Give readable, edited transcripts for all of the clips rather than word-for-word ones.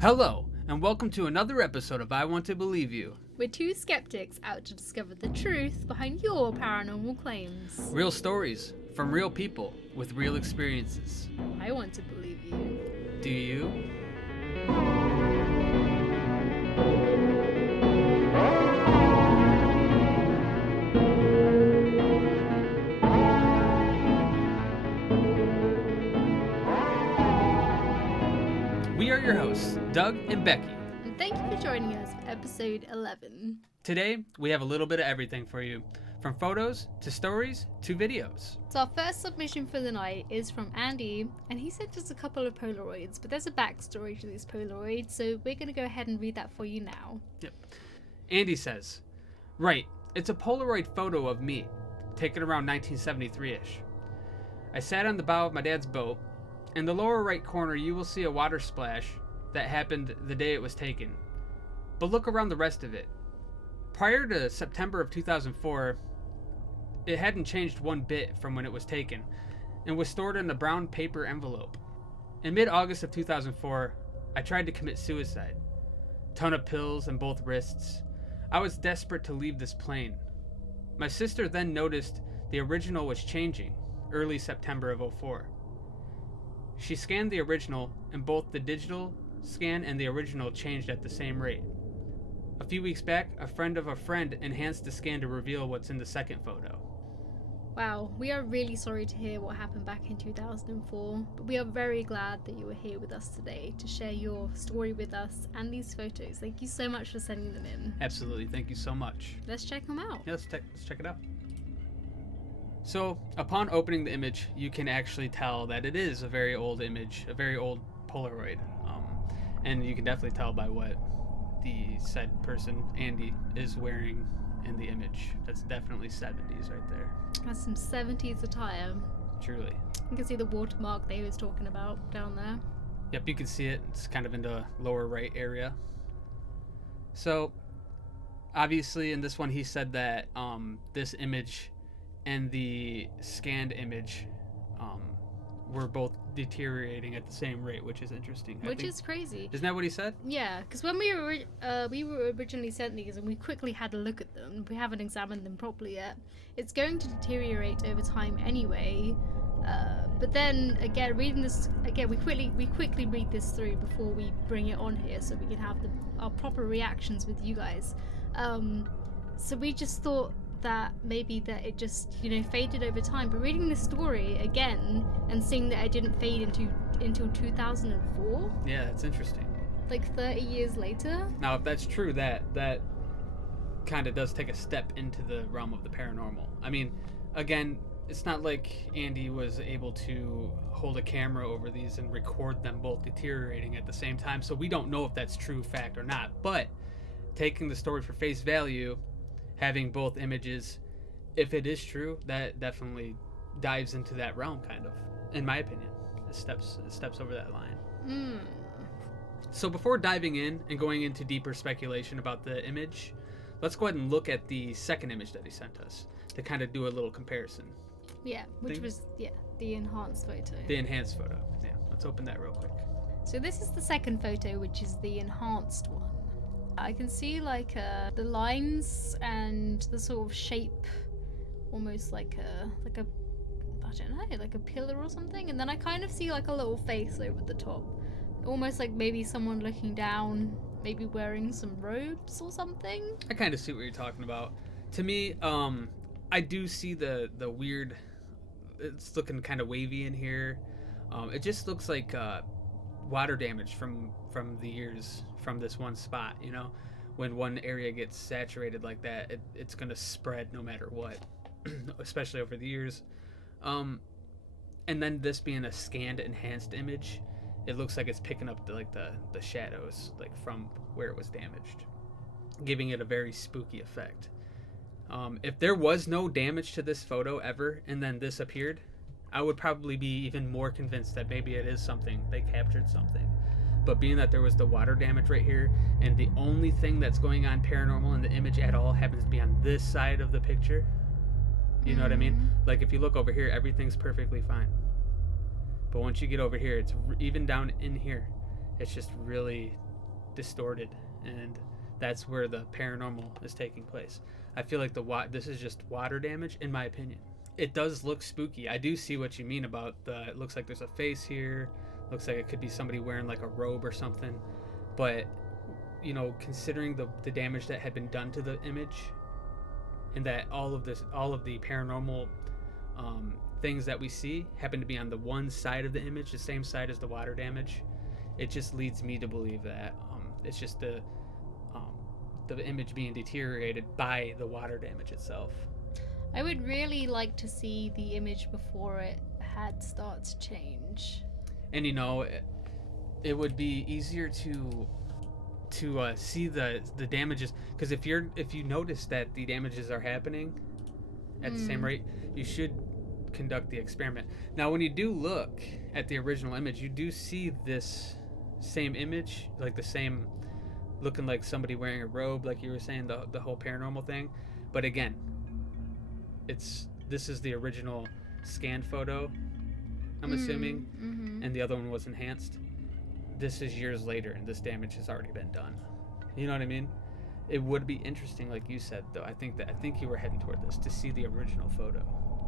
Hello, and welcome to another episode of I Want to Believe You. We're two skeptics out to discover the truth behind your paranormal claims. Real stories from real people with real experiences. I want to believe you. Do you? We are your hosts, Doug and Becky. And thank you for joining us for episode 11. Today, we have a little bit of everything for you, from photos to stories to videos. So our first submission for the night is from Andy, and he sent us a couple of Polaroids, but there's a backstory to these Polaroids, so we're going to go ahead and read that for you now. Yep. Andy says, right, it's a Polaroid photo of me, taken around 1973-ish. I sat on the bow of my dad's boat. In the lower right corner, you will see a water splash that happened the day it was taken. But look around the rest of it. Prior to September of 2004, it hadn't changed one bit from when it was taken, and was stored in a brown paper envelope. In mid-August of 2004, I tried to commit suicide. Ton of pills in both wrists. I was desperate to leave this plane. My sister then noticed the original was changing, early September of 2004. She scanned the original, and both the digital scan and the original changed at the same rate. A few weeks back, a friend of a friend enhanced the scan to reveal what's in the second photo. Wow, we are really sorry to hear what happened back in 2004, but we are very glad that you were here with us today to share your story with us and these photos. Thank you so much for sending them in. Absolutely, thank you so much. Let's check them out. Yeah, let's check it out. So, upon opening the image, you can actually tell that it is a very old image, a very old Polaroid. And you can definitely tell by what the said person, Andy, is wearing in the image. That's definitely 70s right there. That's some 70s attire. Truly. You can see the watermark they was talking about down there. Yep, you can see it. It's kind of in the lower right area. So, obviously in this one he said that this image and the scanned image were both deteriorating at the same rate, which is interesting. Which is crazy. Isn't that what he said? Yeah, because when we were originally sent these and we quickly had a look at them, we haven't examined them properly yet. It's going to deteriorate over time anyway. But then again, reading this again, we quickly read this through before we bring it on here, so we can have our proper reactions with you guys. So we just thought that maybe that it just faded over time, but reading this story again and seeing that it didn't fade until 2004, yeah, that's interesting. like 30 years later. Now if that's true, that kind of does take a step into the realm of the paranormal. I mean, again, it's not like Andy was able to hold a camera over these and record them both deteriorating at the same time, so we don't know if that's true fact or not. But taking the story for face value, having both images, if it is true, that definitely dives into that realm, kind of, in my opinion. It steps over that line. So before diving in and going into deeper speculation about the image, let's go ahead and look at the second image that he sent us to kind of do a little comparison. Yeah, which was the enhanced photo. The enhanced photo. Yeah, let's open that real quick. So this is the second photo, which is the enhanced one. I can see like the lines and the sort of shape, almost like a I don't know, like a pillar or something. And then I kind of see like a little face over the top, almost like maybe someone looking down, maybe wearing some robes or something. I kind of see what you're talking about. To me, I do see the weird. It's looking kind of wavy in here. It just looks like water damage from the years from this one spot. When one area gets saturated like that, it's going to spread no matter what, especially over the years. And then this being a scanned enhanced image, it looks like it's picking up the shadows like from where it was damaged, giving it a very spooky effect. If there was no damage to this photo ever and then this appeared, I would probably be even more convinced that maybe it is something, they captured something. But being that there was the water damage right here, and the only thing that's going on paranormal in the image at all happens to be on this side of the picture, you know what I mean? Like if you look over here, everything's perfectly fine. But once you get over here, it's even down in here, It's just really distorted, and that's where the paranormal is taking place. I feel like this is just water damage, in my opinion. It does look spooky. I do see what you mean about it looks like there's a face here. Looks like it could be somebody wearing like a robe or something. But, considering the damage that had been done to the image, and that all of the paranormal things that we see happen to be on the one side of the image, the same side as the water damage, it just leads me to believe that it's just the image being deteriorated by the water damage itself. I would really like to see the image before it had started to change. And it would be easier to see the damages, because if you notice that the damages are happening at the same rate, you should conduct the experiment. Now, when you do look at the original image, you do see this same image, like the same looking like somebody wearing a robe, like you were saying, the whole paranormal thing. But again, this is the original scanned photo, I'm assuming, and the other one was enhanced. This is years later, and this damage has already been done. You know what I mean? It would be interesting, like you said, though. I think you were heading toward this, to see the original photo.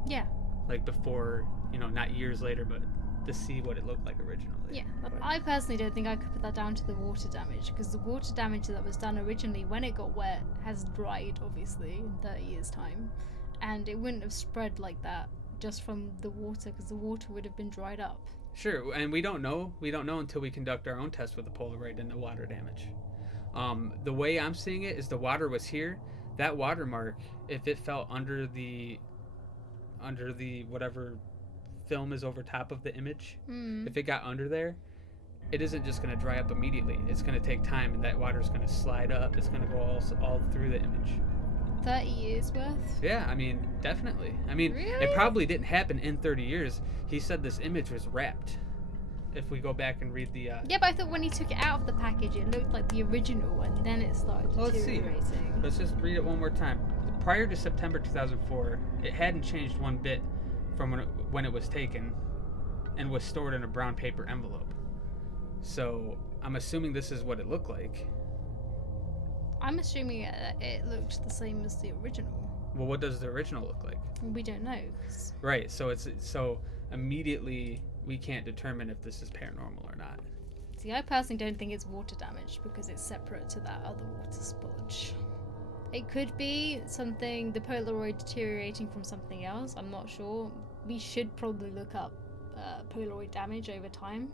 Yeah. Like before, not years later, but to see what it looked like originally. Yeah. I personally don't think I could put that down to the water damage, because the water damage that was done originally, when it got wet, has dried, obviously, in 30 years' time. And it wouldn't have spread like that just from the water, because the water would have been dried up. Sure, and we don't know until we conduct our own test with the Polaroid and the water damage. The way I'm seeing it is the water was here. That watermark, if it fell under the whatever film is over top of the image, if it got under there, it isn't just going to dry up immediately. It's going to take time, and that water is going to slide up. It's going to go all through the image. 30 years worth? Yeah, I mean, definitely. I mean, Really? It probably didn't happen in 30 years. He said this image was wrapped. If we go back and read the... Yeah, but I thought when he took it out of the package, it looked like the original, and then it started deteriorating. Let's just read it one more time. Prior to September 2004, it hadn't changed one bit from when it was taken, and was stored in a brown paper envelope. So, I'm assuming this is what it looked like. I'm assuming it looked the same as the original. Well, what does the original look like? We don't know. Right, so immediately we can't determine if this is paranormal or not. See, I personally don't think it's water damage, because it's separate to that other water splodge. It could be something, the Polaroid deteriorating from something else, I'm not sure. We should probably look up Polaroid damage over time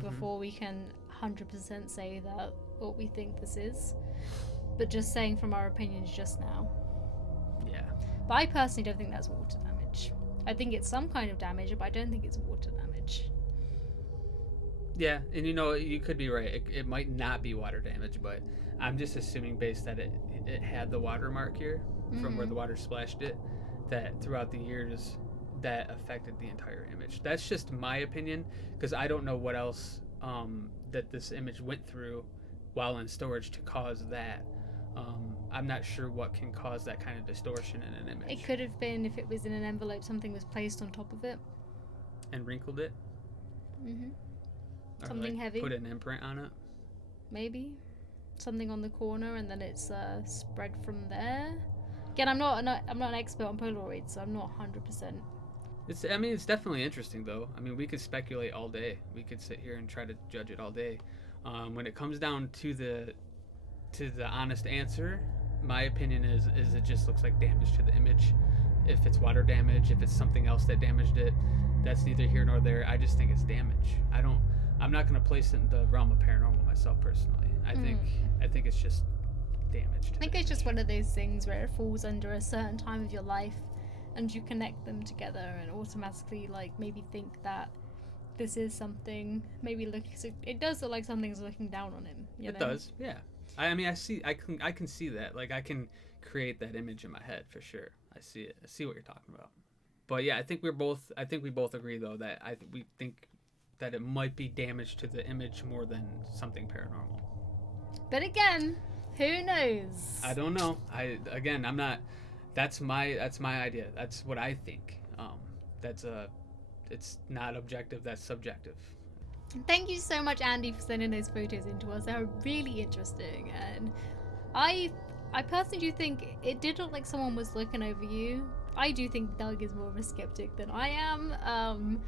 before we can 100% say that what we think this is. But just saying from our opinions just now. Yeah. But I personally don't think that's water damage. I think it's some kind of damage, but I don't think it's water damage. Yeah, and you could be right. It might not be water damage, but I'm just assuming based that it had the watermark here from where the water splashed it, that throughout the years that affected the entire image. That's just my opinion, because I don't know what else that this image went through while in storage to cause that. I'm not sure what can cause that kind of distortion in an image. It could have been, if it was in an envelope, something was placed on top of it. And wrinkled it? Or Something heavy. Put an imprint on it? Maybe. Something on the corner, and then it's spread from there. Again, I'm not an expert on Polaroids, so I'm not 100%. It's definitely interesting, though. I mean, we could speculate all day. We could sit here and try to judge it all day. When it comes down to the honest answer, my opinion is it just looks like damage to the image. If it's water damage, if it's something else that damaged it, that's neither here nor there. I just think it's damage. I'm not going to place it in the realm of paranormal myself personally. I think it's just damage. I think it's just one of those things where it falls under a certain time of your life, and you connect them together and automatically maybe think that this is something. Maybe it does look like something's looking down on him. It does, yeah. I mean, I can see that. I can create that image in my head for sure. I see it. I see what you're talking about. But yeah, I think we both agree though that we think that it might be damage to the image more than something paranormal. But again, who knows? I don't know. I'm not. That's my idea. That's what I think. It's not objective. That's subjective. Thank you so much, Andy, for sending those photos in to us. They are really interesting, and I I personally do think it did look like someone was looking over you. I do think Doug is more of a skeptic than I am,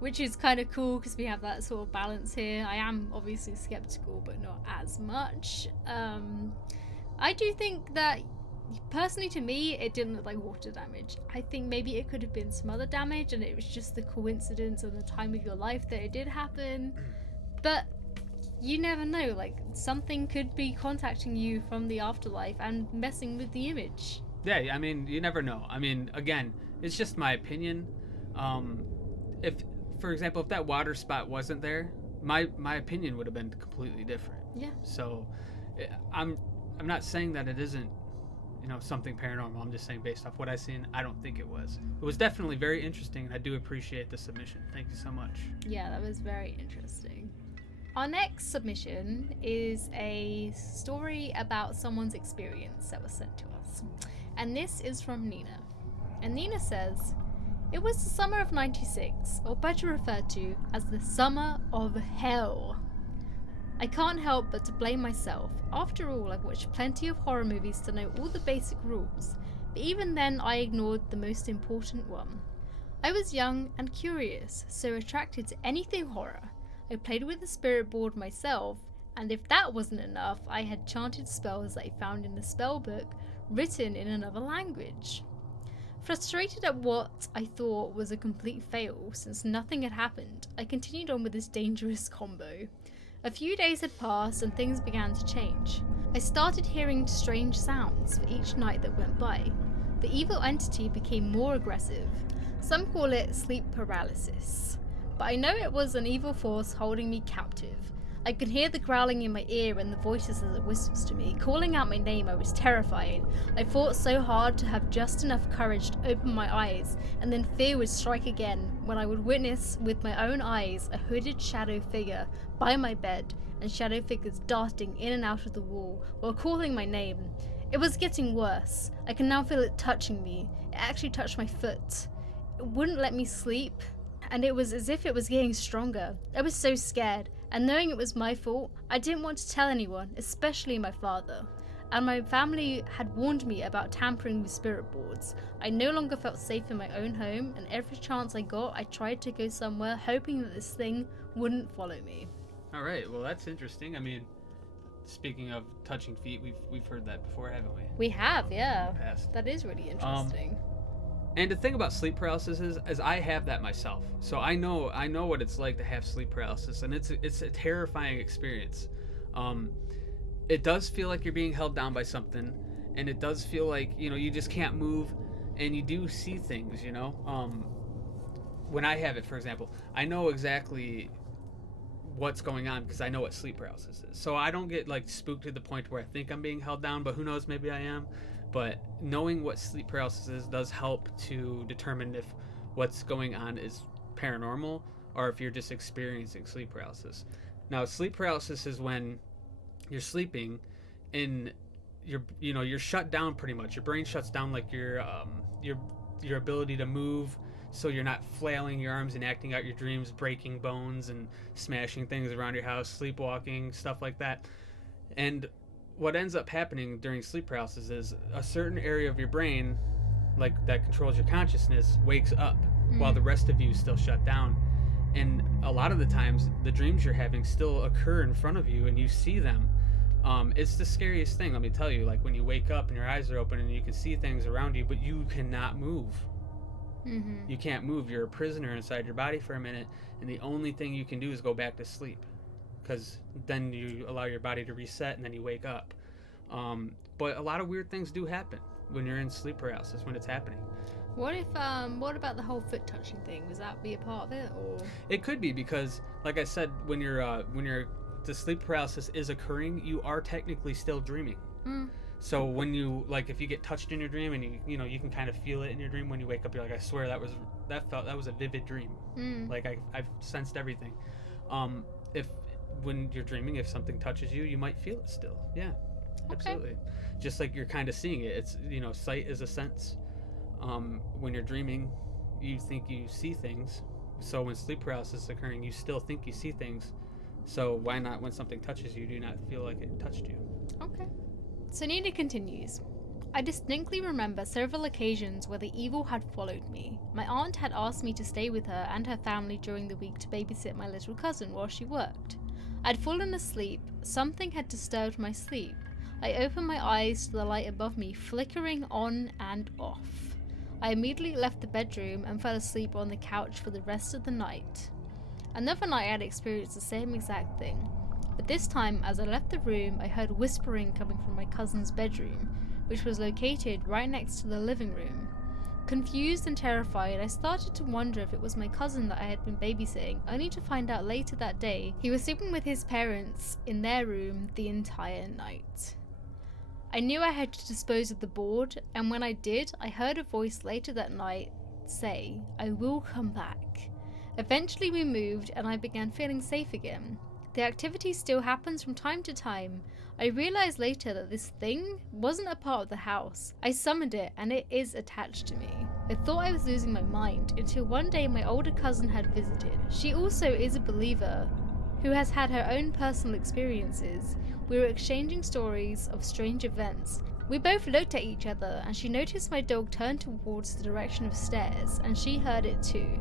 which is kind of cool because we have that sort of balance here. I am obviously skeptical, but not as much. I do think that, personally, to me, it didn't look like water damage. I think maybe it could have been some other damage, and it was just the coincidence and the time of your life that it did happen. But you never know, like, something could be contacting you from the afterlife and messing with the image. Yeah, I mean, you never know. I mean, again, it's just my opinion. If, for example, if that water spot wasn't there, my opinion would have been completely different. Yeah. So, I'm not saying that it isn't, something paranormal. I'm just saying based off what I've seen, I don't think it was. It was definitely very interesting, and I do appreciate the submission. Thank you so much. Yeah, that was very interesting. Our next submission is a story about someone's experience that was sent to us. And this is from Nina. And Nina says, "It was the summer of 96, or better referred to as the summer of hell. I can't help but to blame myself. After all, I've watched plenty of horror movies to know all the basic rules, but even then I ignored the most important one. I was young and curious, so attracted to anything horror. I played with the spirit board myself, and if that wasn't enough, I had chanted spells that I found in the spell book, written in another language. Frustrated at what I thought was a complete fail, since nothing had happened, I continued on with this dangerous combo. A few days had passed and things began to change. I started hearing strange sounds for each night that went by. The evil entity became more aggressive. Some call it sleep paralysis, but I know it was an evil force holding me captive. I could hear the growling in my ear and the voices as it whispers to me, calling out my name. I was terrified. I fought so hard to have just enough courage to open my eyes, and then fear would strike again when I would witness with my own eyes a hooded shadow figure by my bed, and shadow figures darting in and out of the wall while calling my name. It was getting worse. I can now feel it touching me. It actually touched my foot. It wouldn't let me sleep, and it was as if it was getting stronger. I was so scared, and knowing it was my fault, I didn't want to tell anyone, especially my father. And my family had warned me about tampering with spirit boards. I no longer felt safe in my own home, and every chance I got, I tried to go somewhere hoping that this thing wouldn't follow me." All right, well, that's interesting. I mean, speaking of touching feet, we've heard that before, haven't we? We have, yeah. In the past. That is really interesting. And the thing about sleep paralysis is I have that myself. So I know what it's like to have sleep paralysis, and it's a terrifying experience. It does feel like you're being held down by something, and it does feel like, you just can't move, and you do see things, When I have it, for example, I know exactly what's going on because I know what sleep paralysis is. So I don't get like spooked to the point where I think I'm being held down, but who knows, maybe I am. But knowing what sleep paralysis is does help to determine if what's going on is paranormal or if you're just experiencing sleep paralysis. Now, sleep paralysis is when you're sleeping and you're shut down pretty much. Your brain shuts down, like your ability to move, so you're not flailing your arms and acting out your dreams, breaking bones and smashing things around your house, sleepwalking, stuff like that. And what ends up happening during sleep paralysis is a certain area of your brain, like that controls your consciousness, wakes up while the rest of you is still shut down. And a lot of the times, the dreams you're having still occur in front of you, and you see them. It's the scariest thing, let me tell you. Like when you wake up and your eyes are open and you can see things around you, but you cannot move. Mm-hmm. You can't move. You're a prisoner inside your body for a minute, and the only thing you can do is go back to sleep, because then you allow your body to reset and then you wake up. But a lot of weird things do happen when you're in sleep paralysis, when it's happening. What about the whole foot touching thing? Was that be a part of it, or? It could be, because like I said, when the sleep paralysis is occurring, you are technically still dreaming. So when you, like, if you get touched in your dream and you can kind of feel it in your dream, when you wake up, you're like, I swear that was a vivid dream. Like I've sensed everything. If when you're dreaming, if something touches you, you might feel it still. Yeah, absolutely. Just like you're kind of seeing it. It's, sight is a sense. When you're dreaming, you think you see things. So when sleep paralysis is occurring, you still think you see things. So why not, when something touches you, do not feel like it touched you? Okay. So Nina continues. I distinctly remember several occasions where the evil had followed me. My aunt had asked me to stay with her and her family during the week to babysit my little cousin while she worked. I'd fallen asleep. Something had disturbed my sleep. I opened my eyes to the light above me flickering on and off. I immediately left the bedroom and fell asleep on the couch for the rest of the night. Another night I had experienced the same exact thing, but this time as I left the room I heard whispering coming from my cousin's bedroom, which was located right next to the living room. Confused and terrified, I started to wonder if it was my cousin that I had been babysitting, only to find out later that day he was sleeping with his parents in their room the entire night. I knew I had to dispose of the board, and when I did, I heard a voice later that night say, "I will come back." Eventually we moved and I began feeling safe again. The activity still happens from time to time. I realized later that this thing wasn't a part of the house. I summoned it and it is attached to me. I thought I was losing my mind until one day my older cousin had visited. She also is a believer who has had her own personal experiences. We were exchanging stories of strange events. We both looked at each other and she noticed my dog turned towards the direction of stairs and she heard it too.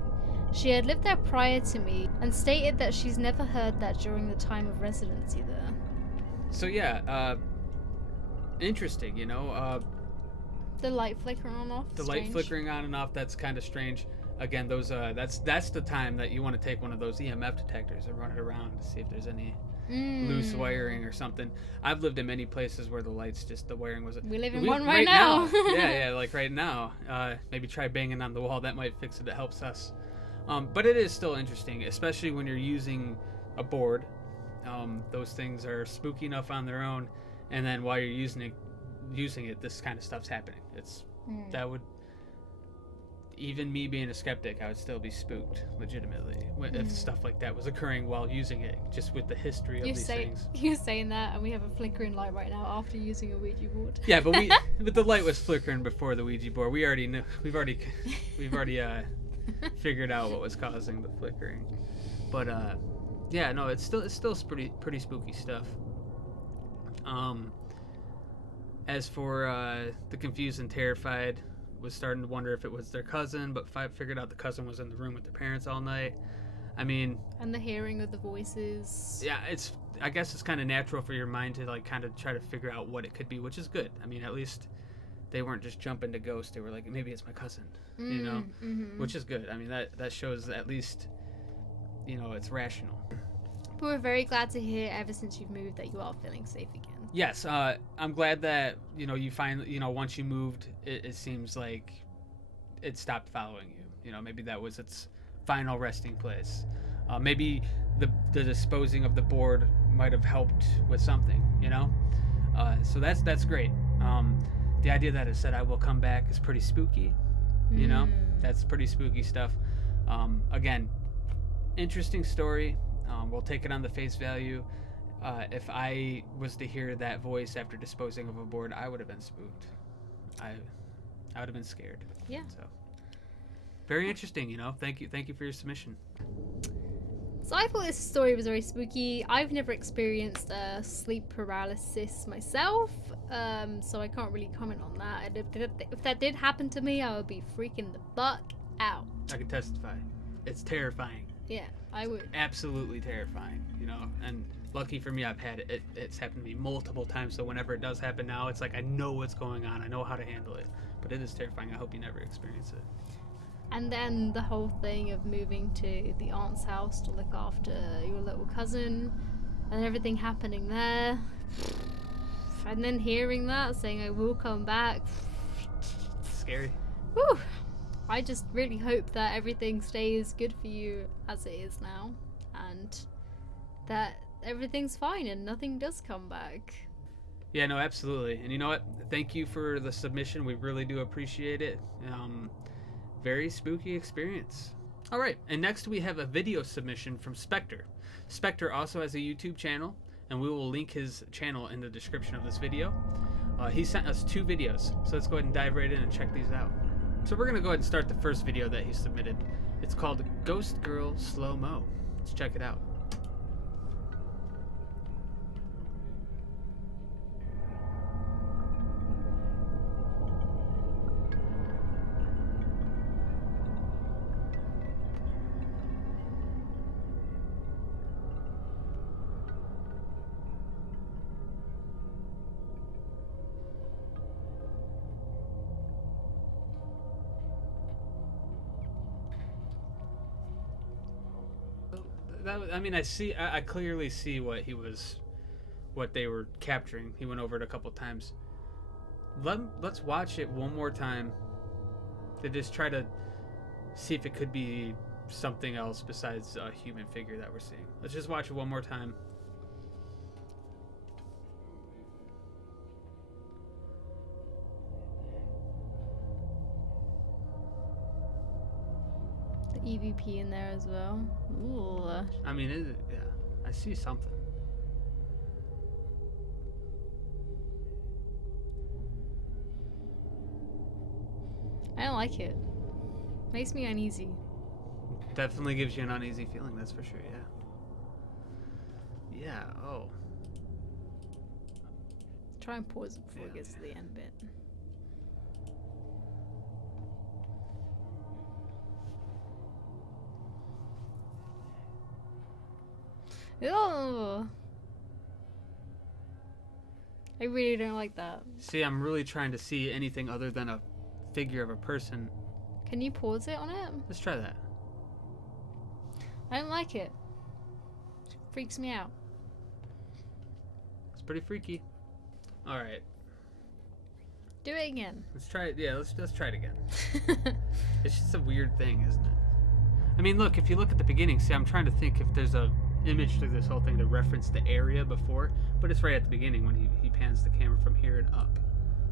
She had lived there prior to me and stated that she's never heard that during the time of residency there. So yeah, interesting, you know. The light flickering on and off. The strange. light flickering on and off, that's kind of strange. Again, those that's the time that you want to take one of those EMF detectors and run it around to see if there's any loose wiring or something. I've lived in many places where the lights just, the wiring was... We live in one right now. yeah, like right now. Maybe try banging on the wall, that might fix it, it helps us. But it is still interesting, especially when you're using a board. Those things are spooky enough on their own, and then while you're using it, this kind of stuff's happening. That would, even me being a skeptic, I would still be spooked legitimately if stuff like that was occurring while using it, just with the history of these things. You're saying that, and we have a flickering light right now after using a Ouija board. Yeah, but but the light was flickering before the Ouija board. We already knew. We've already figured out what was causing the flickering. But yeah, no, it's still pretty spooky stuff. As for the confused and terrified, was starting to wonder if it was their cousin, but figured out the cousin was in the room with their parents all night. I mean, and the hearing of the voices. Yeah, I guess it's kind of natural for your mind to like kind of try to figure out what it could be, which is good. I mean, at least they weren't just jumping to ghosts. They were like, maybe it's my cousin, you know, which is good. I mean, that shows at least, you know, it's rational. But we're very glad to hear, ever since you've moved, that you are feeling safe again. Yes, I'm glad that, you know, you find, you know, once you moved, it seems like it stopped following you. You know, maybe that was its final resting place. Maybe the disposing of the board might have helped with something, you know? So that's great. The idea that it said I will come back is pretty spooky, you know? That's pretty spooky stuff. Again, interesting story. We'll take it on the face value. If I was to hear that voice after disposing of a board, I would have been spooked. I would have been scared. Yeah. So very interesting, you know. Thank you for your submission. So I thought this story was very spooky. I've never experienced sleep paralysis myself, so I can't really comment on that. And if that did happen to me, I would be freaking the fuck out. I can testify. It's terrifying. Yeah, I would. Absolutely terrifying, you know. And lucky for me, I've had it. It's happened to me multiple times, so whenever it does happen now, it's like I know what's going on. I know how to handle it. But it is terrifying. I hope you never experience it. And then the whole thing of moving to the aunt's house to look after your little cousin and everything happening there. And then hearing that, saying I will come back. It's scary. Whew. I just really hope that everything stays good for you as it is now, and that everything's fine and nothing does come back. Yeah, no, absolutely. And you know what? Thank you for the submission. We really do appreciate it. Very spooky experience. All right, and next we have a video submission from Spectre. Spectre also has a YouTube channel, and we will link his channel in the description of this video. He sent us 2 videos, so let's go ahead and dive right in and check these out. So we're gonna go ahead and start the first video that he submitted. It's called Ghost Girl Slow Mo. Let's check it out. I mean, I clearly see what they were capturing. He went over it a couple times. Let's watch it one more time to just try to see if it could be something else besides a human figure that we're seeing. Let's just watch it one more time. EVP in there as well. Ooh. I mean, yeah, I see something. I don't like it. Makes me uneasy. Definitely gives you an uneasy feeling, that's for sure, yeah. Yeah, oh. Try and pause it before it gets to the end bit. Oh, I really don't like that. See, I'm really trying to see anything other than a figure of a person. Can you pause it on it? Let's try that. I don't like it. It freaks me out. It's pretty freaky. All right. Do it again. Let's try it. Yeah, let's try it again. It's just a weird thing, isn't it? I mean, look, if you look at the beginning, see, I'm trying to think if there's a image through this whole thing to reference the area before, but it's right at the beginning when he pans the camera from here and up.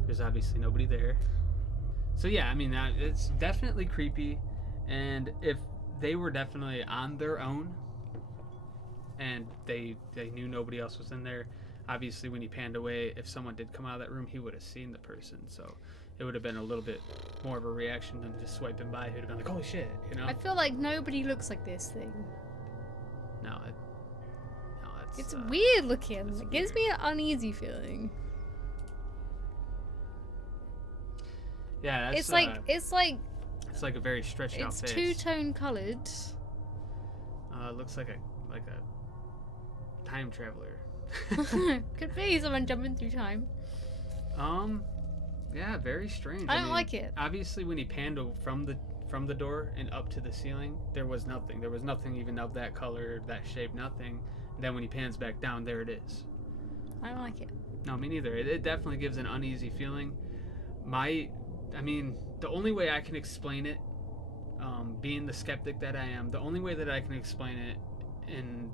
There's obviously nobody there. So yeah, I mean, it's definitely creepy, and if they were definitely on their own and they knew nobody else was in there, obviously when he panned away, if someone did come out of that room, he would have seen the person, so it would have been a little bit more of a reaction than just swiping by. He would have been like, holy shit, you know? I feel like nobody looks like this thing. No, it's weird looking. It gives me an uneasy feeling. Yeah, that's, it's like a very stretched out face. It's two-tone colored. Looks like a time traveler. Could be someone jumping through time. Yeah, very strange. I don't like it. Obviously, when he panned from the door and up to the ceiling, there was nothing. There was nothing even of that color, that shape, nothing. And then when he pans back down, there it is. I don't like it. No, me neither. It definitely gives an uneasy feeling. I mean, the only way I can explain it, being the skeptic that I am, the only way that I can explain it in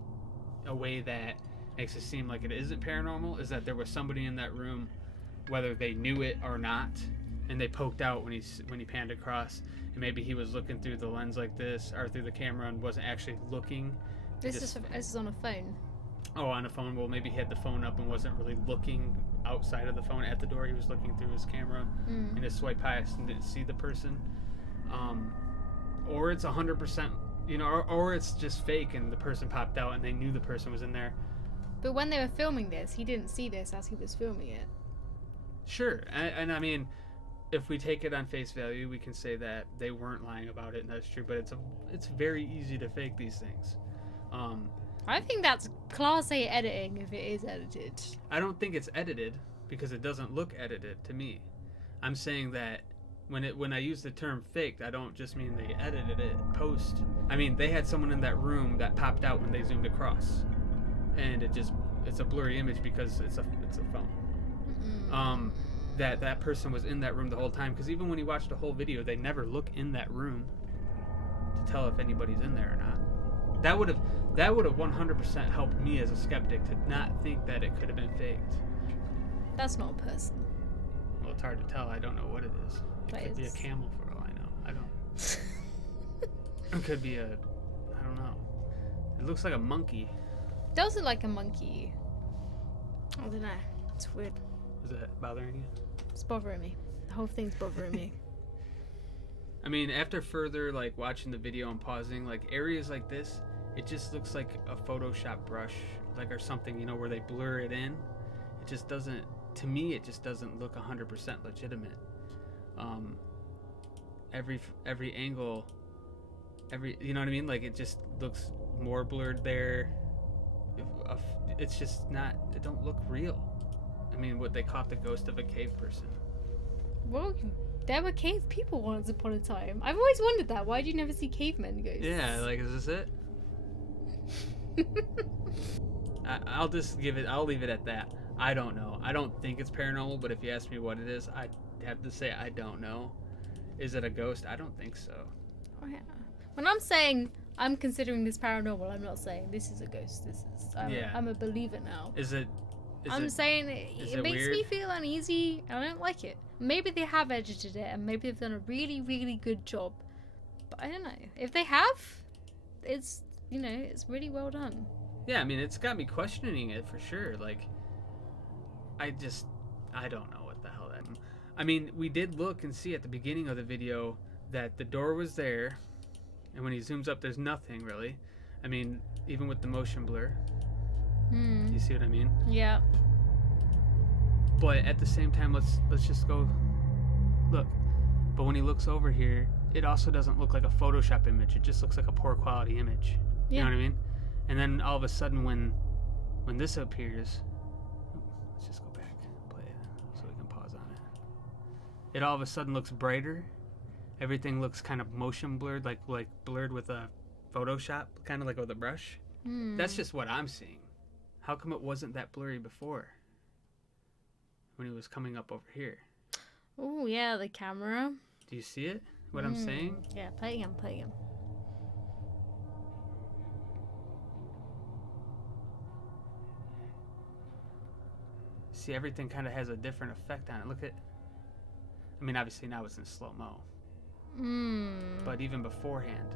a way that makes it seem like it isn't paranormal is that there was somebody in that room, whether they knew it or not, and they poked out when he panned across, and maybe he was looking through the lens like this or through the camera and wasn't actually looking. This is on a phone. Oh, on a phone. Well, maybe he had the phone up and wasn't really looking outside of the phone at the door. He was looking through his camera and just swiped past and didn't see the person. Or it's 100%, you know, or it's just fake and the person popped out and they knew the person was in there. But when they were filming this, he didn't see this as he was filming it. Sure, and I mean, if we take it on face value, we can say that they weren't lying about it, and that's true. But it's very easy to fake these things. I think that's class A editing if it is edited. I don't think it's edited because it doesn't look edited to me. I'm saying that when I use the term faked, I don't just mean they edited it post. I mean, they had someone in that room that popped out when they zoomed across, and it's a blurry image because it's a phone. That person was in that room the whole time, because even when you watch the whole video, they never look in that room to tell if anybody's in there or not. That would have 100% helped me as a skeptic to not think that it could have been faked. That's not a person. Well, it's hard to tell. I don't know what it is. It could be a camel for all I know. I don't. It could be I don't know. It looks like a monkey. It does look like a monkey. I don't know. It's weird. Is it bothering you? It's bothering me. The whole thing's bothering me. I mean, after further like watching the video and pausing, like areas like this, it just looks like a Photoshop brush, like or something, you know, where they blur it in. It just doesn't. To me, it just doesn't look 100% legitimate. Every angle, you know what I mean? Like it just looks more blurred there. It's just not. It don't look real. I mean, what they caught the ghost of a cave person. Well, there were cave people once upon a time. I've always wondered that. Why do you never see cavemen ghosts? Yeah, like is this it? I'll just give it. I'll leave it at that. I don't know. I don't think it's paranormal, but if you ask me what it is, I'd have to say I don't know. Is it a ghost? I don't think so. Oh, yeah. When I'm saying I'm considering this paranormal, I'm not saying this is a ghost. I'm a believer now. I'm saying it makes weird? me feel uneasy. I don't like it. Maybe they have edited it, and maybe they've done a really, really good job. But I don't know. If they have, it's really well done. Yeah, I mean, it's got me questioning it for sure. Like, I don't know what the hell that. I mean, we did look and see at the beginning of the video that the door was there, and when he zooms up, there's nothing really. I mean, even with the motion blur. You see what I mean? Yeah. But at the same time, let's just go look. But when he looks over here, it also doesn't look like a Photoshop image. It just looks like a poor quality image. Yeah. You know what I mean? And then all of a sudden, when this appears, let's just go back, play it, so we can pause on it. It all of a sudden looks brighter. Everything looks kind of motion blurred, like blurred with a Photoshop, kind of like with a brush. That's just what I'm seeing. How come it wasn't that blurry before? When he was coming up over here. Oh yeah, the camera. Do you see it? What I'm saying? Yeah, play again. See, everything kind of has a different effect on it. Look at. I mean, obviously now it's in slow-mo. But even beforehand.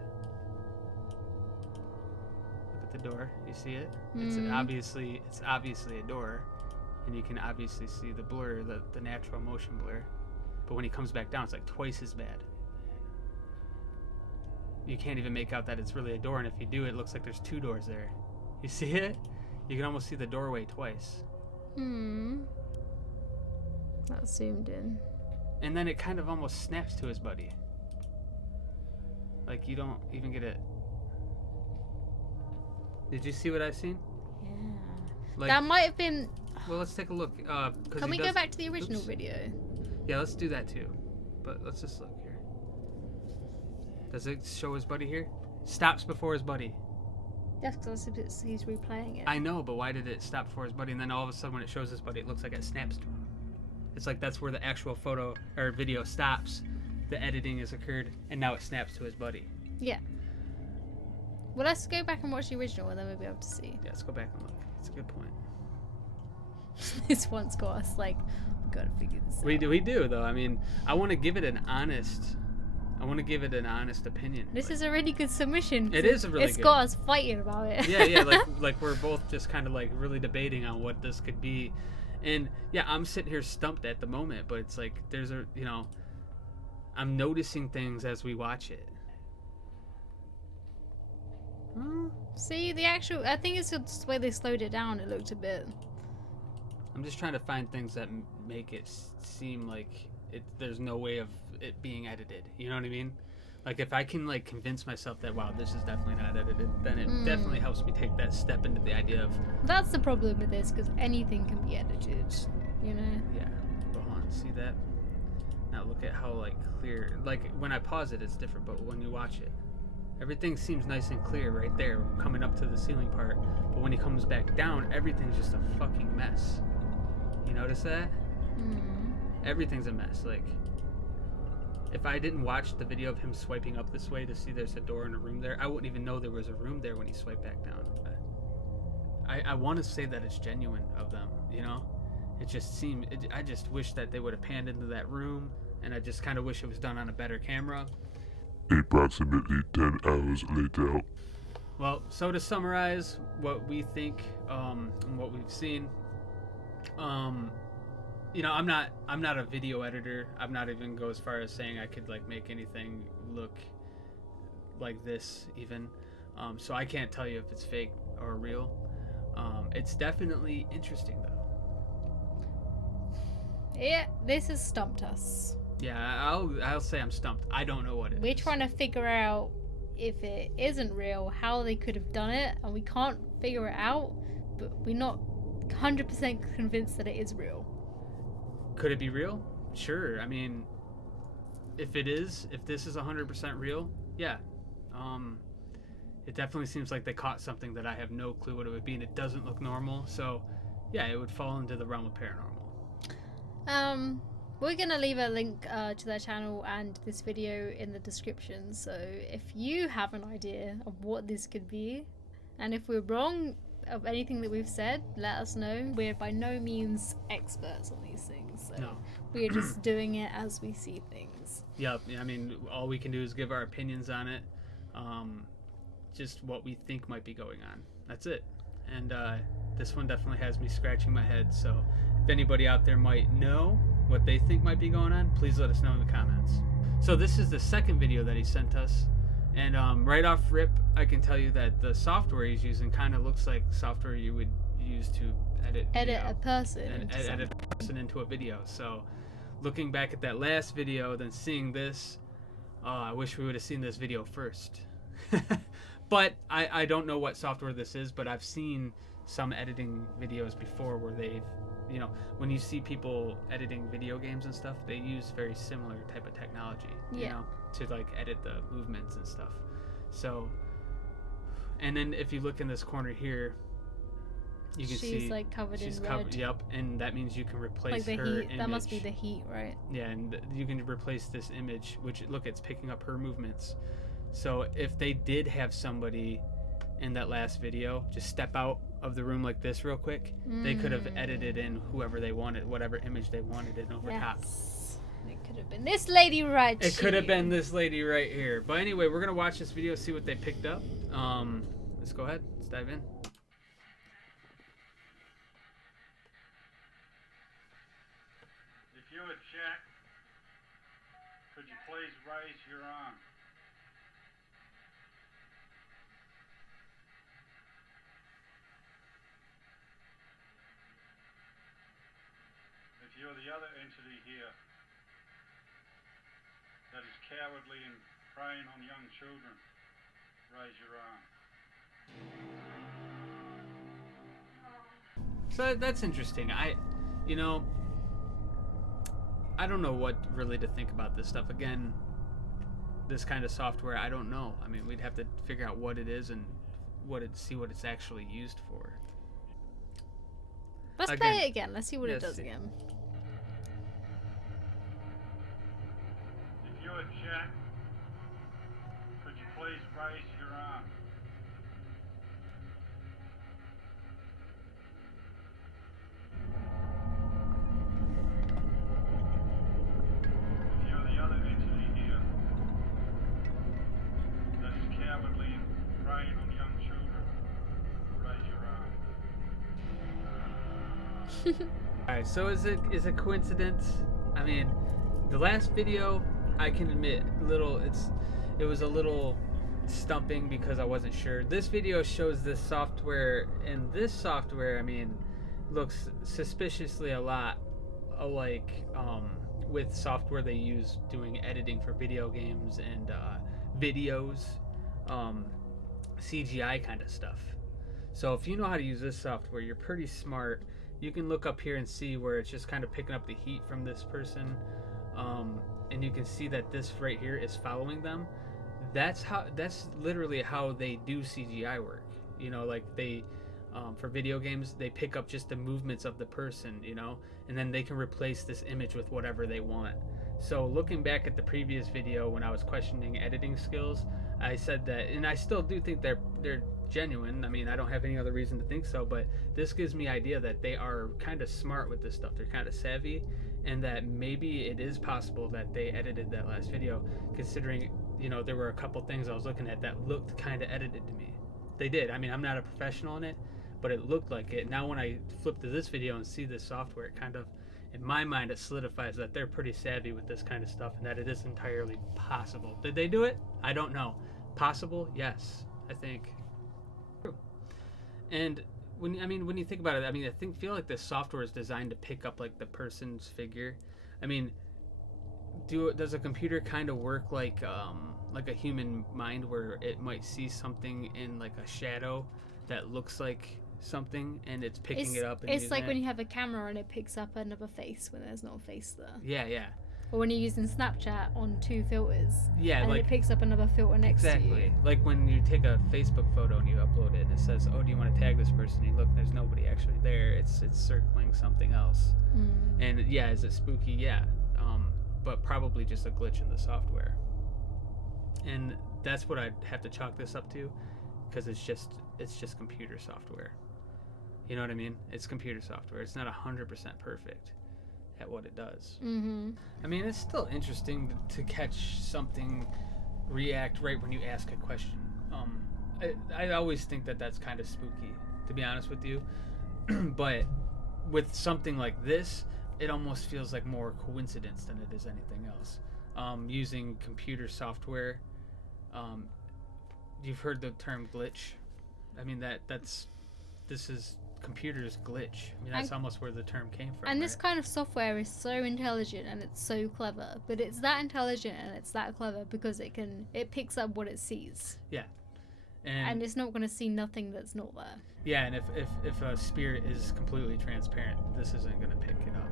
Look at the door. You see it? It's obviously a door. And you can obviously see the blur, the natural motion blur. But when he comes back down, it's like twice as bad. You can't even make out that it's really a door, and if you do, it looks like there's two doors there. You see it? You can almost see the doorway twice. That's zoomed in. And then it kind of almost snaps to his buddy. Like you don't even get it. Did you see what I've seen? Yeah. Like, that might have been. Well, let's take a look. Can we go back to the original video? Yeah, let's do that too. But let's just look here. Does it show his buddy here? Stops before his buddy. That's because he's replaying it. I know, but why did it stop before his buddy? And then all of a sudden when it shows his buddy, it looks like it snaps to him. It's like that's where the actual photo or video stops. The editing has occurred, and now it snaps to his buddy. Yeah. Well, let's go back and watch the original, and then we'll be able to see. Yeah, let's go back and look. It's a good point. This one's got us like, we gotta figure this out. We do though. I mean, I want to give it an honest opinion. This is a really good submission. It is a really good. It's good. got us fighting about it. Yeah, like we're both just kind of like really debating on what this could be, and yeah, I'm sitting here stumped at the moment, but it's like there's I'm noticing things as we watch it. See, I think it's just the way they slowed it down. It looked a bit. I'm just trying to find things that make it seem like there's no way of it being edited. You know what I mean? Like if I can like convince myself that wow, this is definitely not edited, then it definitely helps me take that step into the idea of. That's the problem with this, because anything can be edited. You know? Yeah. But hold on, see that? Now look at how like clear. Like when I pause it, it's different, but when you watch it, everything seems nice and clear right there, coming up to the ceiling part. But when he comes back down, everything's just a fucking mess. You notice that? Everything's a mess. Like, if I didn't watch the video of him swiping up this way to see there's a door in a room there, I wouldn't even know there was a room there when he swiped back down. I want to say that it's genuine of them, you know? It just seemed, I just wish that they would have panned into that room, and I just kind of wish it was done on a better camera. Approximately 10 hours later. Well, so to summarize what we think and what we've seen, I'm not a video editor. I'm not even go as far as saying I could like make anything look like this even. So I can't tell you if it's fake or real. It's definitely interesting though. Yeah, this has stumped us. Yeah, I'll say I'm stumped. I don't know what it We're is. trying to figure out if it isn't real, how they could have done it, and we can't figure it out, but we're not 100% convinced that it is real. Could it be real? Sure. I mean, if this is 100% real, yeah. It definitely seems like they caught something that I have no clue what it would be, and it doesn't look normal. So, yeah, it would fall into the realm of paranormal. We're gonna leave a link to their channel and this video in the description, so if you have an idea of what this could be, and if we're wrong of anything that we've said, let us know. We're by no means experts on these things, so No. we're just doing it as we see things. Yep. I mean, all we can do is give our opinions on it. Just what we think might be going on. That's it. And this one definitely has me scratching my head. So if anybody out there might know what they think might be going on, please let us know in the comments. So this is the second video that he sent us. And right off rip, I can tell you that the software he's using kind of looks like software you would use to edit A person. and into edit something. a person into a video. So looking back at that last video, then seeing this, I wish we would have seen this video first. But I don't know what software this is, but I've seen some editing videos before where they've, when you see people editing video games and stuff, they use very similar type of technology, to like edit the movements and stuff. So, and then if you look in this corner here, you can see she's like covered in red. Yep, and that means you can replace Like the her heat. image. That must be the heat, right? Yeah, and you can replace this image, which look, it's picking up her movements. So if they did have somebody in that last video just step out of the room like this real quick, they could have edited in whoever they wanted, whatever image they wanted in over top. It could have been this lady right It could have here. been this lady right here. But anyway, we're gonna watch this video, see what they picked up. Let's go ahead. Let's dive in. If you would check, could you please raise your arm? If you're the other entity here that is cowardly and preying on young children, raise your arm. So that's interesting. I don't know what really to think about this stuff. Again, this kind of software, I don't know. I mean, we'd have to figure out what it is and see what it's actually used for. Let's Again. play it again. Let's see what it Yes. does again. If you would check, could you please raise your arm? If you're the other entity here that is cowardly and preying on young children, raise your arm. Alright, so is it coincidence? I mean, the last video, I can admit, it was a little stumping because I wasn't sure. This video shows this software, and this software, I mean, looks suspiciously a lot alike with software they use doing editing for video games and videos, CGI kind of stuff. So if you know how to use this software, you're pretty smart. You can look up here and see where it's just kind of picking up the heat from this person, and you can see that this right here is following them. That's literally how they do CGI work. Like they, for video games, they pick up just the movements of the person, and then they can replace this image with whatever they want. So looking back at the previous video when I was questioning editing skills, I said that, and I still do think they're genuine. I mean, I don't have any other reason to think so, but this gives me idea that they are kind of smart with this stuff. They're kind of savvy, and that maybe it is possible that they edited that last video, considering, there were a couple things I was looking at that looked kind of edited to me. They did. I mean, I'm not a professional in it, but it looked like it. Now when I flip to this video and see this software, in my mind, it solidifies that they're pretty savvy with this kind of stuff and that it is entirely possible. Did they do it? I don't know. Possible? Yes, I think. True. And when you think about it, I mean, feel like this software is designed to pick up like the person's figure. I mean, does a computer kind of work like a human mind, where it might see something in like a shadow that looks like something and it's picking it up? And it's like it? when you have a camera and it picks up another face when there's no face there. Yeah. Or when you're using Snapchat on 2 filters. Yeah, and like it picks up another filter next to you. exactly. Like when you take a Facebook photo and you upload it and it says, "Oh, do you want to tag this person?" You look, there's nobody actually there. It's circling something else. And yeah, is it spooky? Yeah. But probably just a glitch in the software. And that's what I'd have to chalk this up to, because it's just computer software. You know what I mean? It's computer software. It's not 100% perfect at what it does. I mean, it's still interesting to catch something react right when you ask a question. I always think that that's kind of spooky, to be honest with you. But with something like this, it almost feels like more coincidence than it is anything else. Using computer software, you've heard the term glitch. I mean, this is computer's glitch. I mean, that's almost where the term came from. And this kind of software is so intelligent and it's so clever, but it's that intelligent and it's that clever because it picks up what it sees. Yeah. And it's not going to see nothing that's not there. Yeah, and if a spirit is completely transparent, this isn't going to pick it up.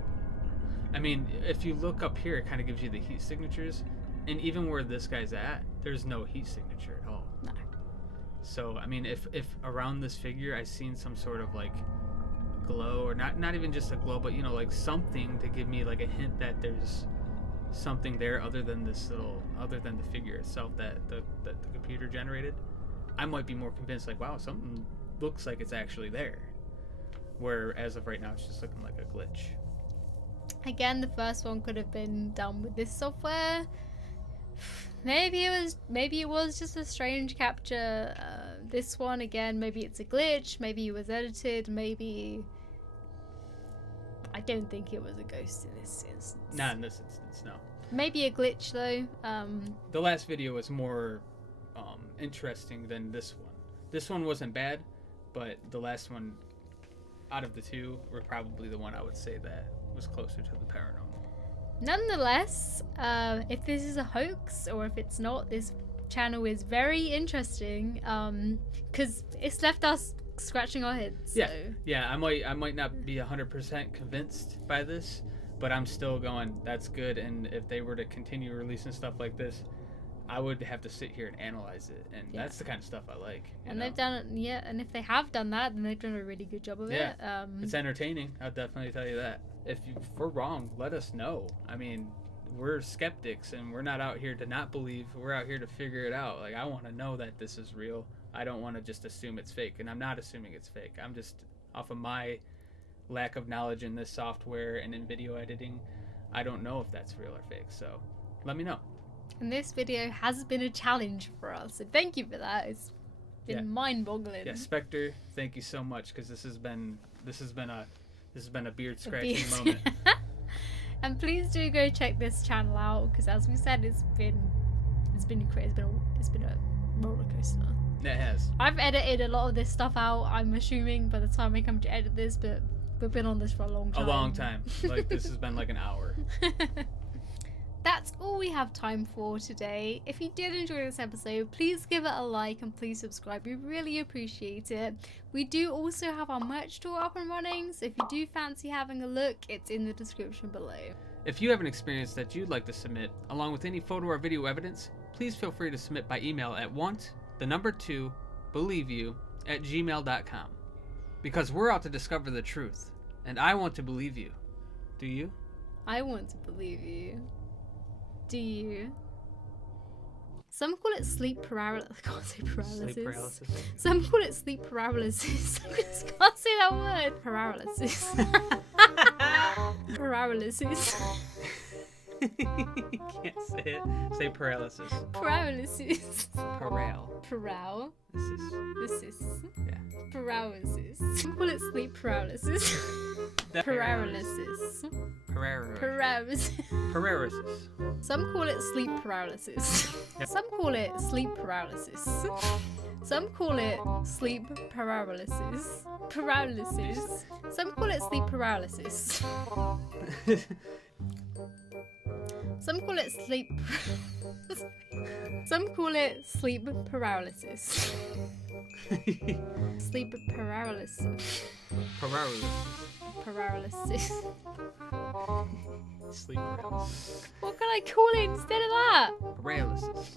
I mean, if you look up here, it kind of gives you the heat signatures, and even where this guy's at, there's no heat signature at all. No. So, I mean, if around this figure I seen some sort of like glow, or not even just a glow, but like something to give me like a hint that there's something there other than the figure itself that the computer generated, I might be more convinced, like, wow, something looks like it's actually there. Where as of right now, it's just looking like a glitch. Again, the first one could have been done with this software. Maybe it was just a strange capture. This one, again, maybe it's a glitch. Maybe it was edited. Maybe I don't think it was a ghost in this instance. Not in this instance, no. Maybe a glitch though. The last video was more interesting than this one. This one wasn't bad, but the last one, out of the two, were probably the one I would say that was closer to the paranormal. Nonetheless, if this is a hoax or if it's not, this channel is very interesting because it's left us scratching our heads. So. Yeah. I might not be 100% convinced by this, but I'm still going, that's good. And if they were to continue releasing stuff like this, I would have to sit here and analyze it, and that's the kind of stuff I like. And they've done it, and if they have done that, then they've done a really good job of it. It's entertaining. I'll definitely tell you that. If we're wrong, let us know. I mean, we're skeptics, and we're not out here to not believe. We're out here to figure it out. Like, I want to know that this is real. I don't want to just assume it's fake, and I'm not assuming it's fake. I'm just, off of my lack of knowledge in this software and in video editing, I don't know if that's real or fake. So, let me know. And this video has been a challenge for us, so thank you for that. It's been mind-boggling. Yeah, Spectre, thank you so much, because this has been a beard scratching moment. And please do go check this channel out, because as we said, it's been crazy. It's been a roller coaster. It has. I've edited a lot of this stuff out. I'm assuming by the time I come to edit this, but we've been on this for a long time. A long time. Like, this has been like an hour. That's all we have time for today. If you did enjoy this episode, please give it a like and please subscribe. We really appreciate it. We do also have our merch store up and running, so if you do fancy having a look, it's in the description below. If you have an experience that you'd like to submit, along with any photo or video evidence, please feel free to submit by email at want2believeyou@gmail.com. Because we're out to discover the truth, and I want to believe you. Do you? I want to believe you. Do you? Some call it sleep paralysis. I can't say paralysis. Sleep paralysis. Some call it sleep paralysis. I just can't say that word. Paralysis. Paralysis. Can't say it. Say paralysis. Paralysis. Paral. Paral. This is. This is. Yeah. Paralysis. Some call it sleep paralysis. Paralysis. Paralysis. Paralysis. Paralysis. Some call it sleep paralysis. Some call it sleep paralysis. Some call it sleep paralysis. Paralysis. Some call it sleep paralysis. Some call it sleep. Some call it sleep paralysis. Sleep paralysis. Paralysis. Paralysis. Sleep paralysis. What can I call it instead of that? Paralysis.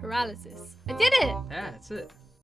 Paralysis. I did it! Yeah, that's it.